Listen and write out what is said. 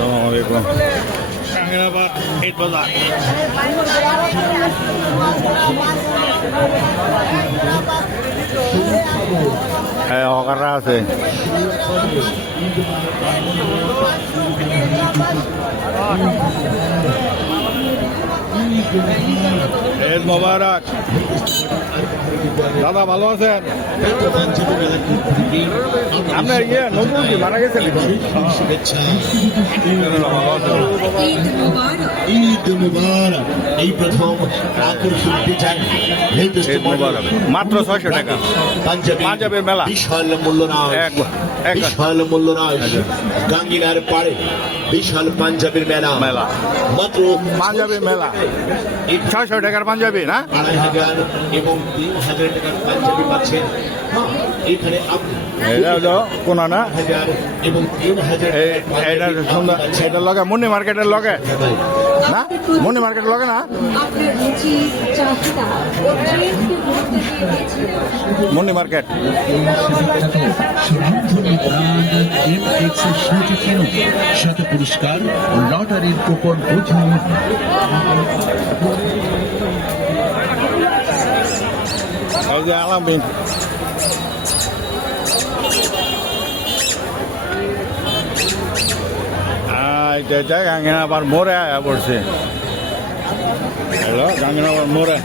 আসসালামাইকুম কাঙ্গনাবাদ ঈদ বাজার হ্যাঁ হকাররা আছে ঈদ মোবারক দাদা ভালো আছেন আপনার ইয়ে নতুন কি মারা গেছেন ঈদ মুবারক এই প্রথম আকর্ষণ বিচার মাত্র 600 টাকা পাঞ্জাবের মেলা বিশাল মূল্যরাজ বিশাল মূল্যরাজ গাঙ্গিনার পাড়ে বিশাল পাঞ্জাবের মেলা মেলা মাত্র পাঞ্জাবের মেলা 600 টাকার পাঞ্জাবি না 2500 এবং 3000 টাকার পাঞ্জাবি পাচ্ছেন এখানে এটা হলো কোনা না এবং 3000 এটা সুন্দর এটা লগে মুন্নি মার্কেটের লগে না মুন্নি মার্কেটের লগে না মুন্নি মার্কেট শত পুরস্কার লটারির কুপন বুঝুন আলামিন গাঙ্গিনাবার মোড়ে আয়া পড়ছে হ্যালো গাঙ্গিনাবার মোড়ে